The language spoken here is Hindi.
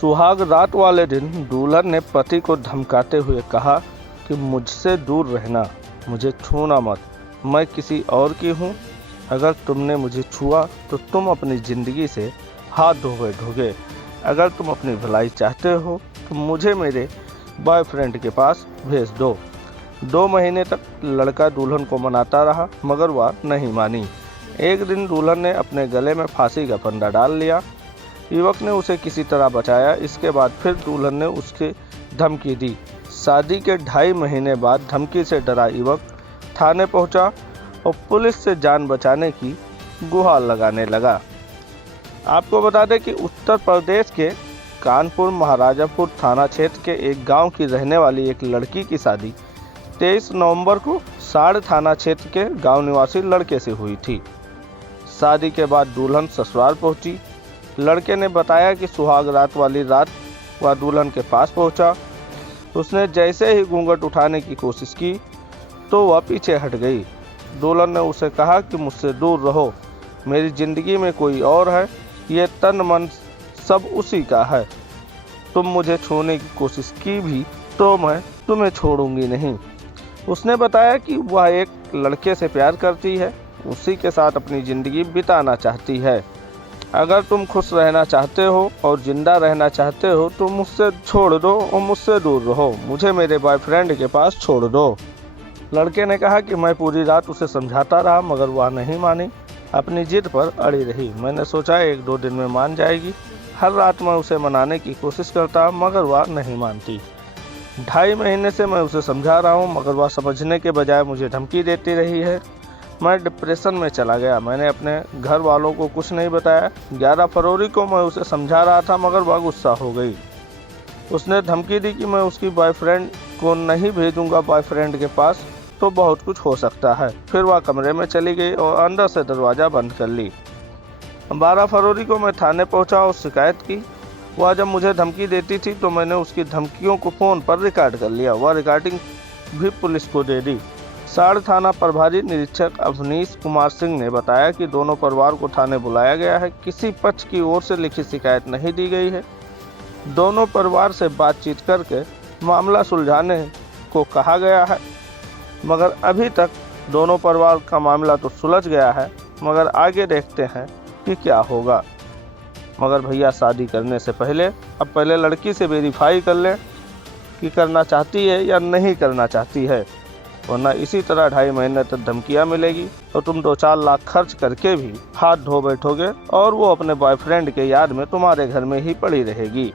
सुहाग रात वाले दिन दुल्हन ने पति को धमकाते हुए कहा कि मुझसे दूर रहना, मुझे छूना मत, मैं किसी और की हूँ। अगर तुमने मुझे छुआ तो तुम अपनी ज़िंदगी से हाथ धो बैठोगे। अगर तुम अपनी भलाई चाहते हो तो मुझे मेरे बॉयफ्रेंड के पास भेज दो। 2 महीने तक लड़का दुल्हन को मनाता रहा मगर वह नहीं मानी। एक दिन दुल्हन ने अपने गले में फांसी का फंदा डाल लिया। युवक ने उसे किसी तरह बचाया। इसके बाद फिर दुल्हन ने उसके धमकी दी। शादी के 2.5 महीने बाद धमकी से डरा युवक थाने पहुंचा और पुलिस से जान बचाने की गुहार लगाने लगा। आपको बता दें कि उत्तर प्रदेश के कानपुर महाराजापुर थाना क्षेत्र के एक गांव की रहने वाली एक लड़की की शादी 23 नवंबर को साड़ थाना क्षेत्र के गांव निवासी लड़के से हुई थी। शादी के बाद दुल्हन ससुराल पहुंची। लड़के ने बताया कि सुहाग रात वाली रात वह दुल्हन के पास पहुंचा। उसने जैसे ही घूंघट उठाने की कोशिश की तो वह पीछे हट गई। दुल्हन ने उसे कहा कि मुझसे दूर रहो, मेरी ज़िंदगी में कोई और है, ये तन मन सब उसी का है। तुम मुझे छूने की कोशिश की भी तो मैं तुम्हें छोड़ूंगी नहीं। उसने बताया कि वह एक लड़के से प्यार करती है, उसी के साथ अपनी ज़िंदगी बिताना चाहती है। अगर तुम खुश रहना चाहते हो और ज़िंदा रहना चाहते हो तो मुझसे छोड़ दो और मुझसे दूर रहो, मुझे मेरे बॉयफ्रेंड के पास छोड़ दो। लड़के ने कहा कि मैं पूरी रात उसे समझाता रहा मगर वह नहीं मानी, अपनी जिद पर अड़ी रही। मैंने सोचा 1-2 दिन में मान जाएगी। हर रात मैं उसे मनाने की कोशिश करता मगर वह नहीं मानती। 2.5 महीने से मैं उसे समझा रहा हूँ मगर वह समझने के बजाय मुझे धमकी देती रही है। मैं डिप्रेशन में चला गया। मैंने अपने घर वालों को कुछ नहीं बताया। 11 फरवरी को मैं उसे समझा रहा था मगर वह गुस्सा हो गई। उसने धमकी दी कि मैं उसकी बॉयफ्रेंड को नहीं भेजूंगा बॉयफ्रेंड के पास तो बहुत कुछ हो सकता है। फिर वह कमरे में चली गई और अंदर से दरवाज़ा बंद कर ली। 12 फरवरी को मैं थाने पहुंचा और शिकायत की। वह जब मुझे धमकी देती थी तो मैंने उसकी धमकियों को फ़ोन पर रिकॉर्ड कर लिया। वह रिकॉर्डिंग भी पुलिस को दे दी। साड़ थाना प्रभारी निरीक्षक अवनीश कुमार सिंह ने बताया कि दोनों परिवार को थाने बुलाया गया है। किसी पक्ष की ओर से लिखित शिकायत नहीं दी गई है। दोनों परिवार से बातचीत करके मामला सुलझाने को कहा गया है मगर अभी तक दोनों परिवार का मामला तो सुलझ गया है मगर आगे देखते हैं कि क्या होगा। मगर भैया शादी करने से पहले अब पहले लड़की से वेरीफाई कर लें कि करना चाहती है या नहीं करना चाहती है, वरना इसी तरह 2.5 महीने तक धमकियाँ मिलेगी और तुम 2-4 लाख खर्च करके भी हाथ धो बैठोगे और वो अपने बॉयफ्रेंड के याद में तुम्हारे घर में ही पड़ी रहेगी।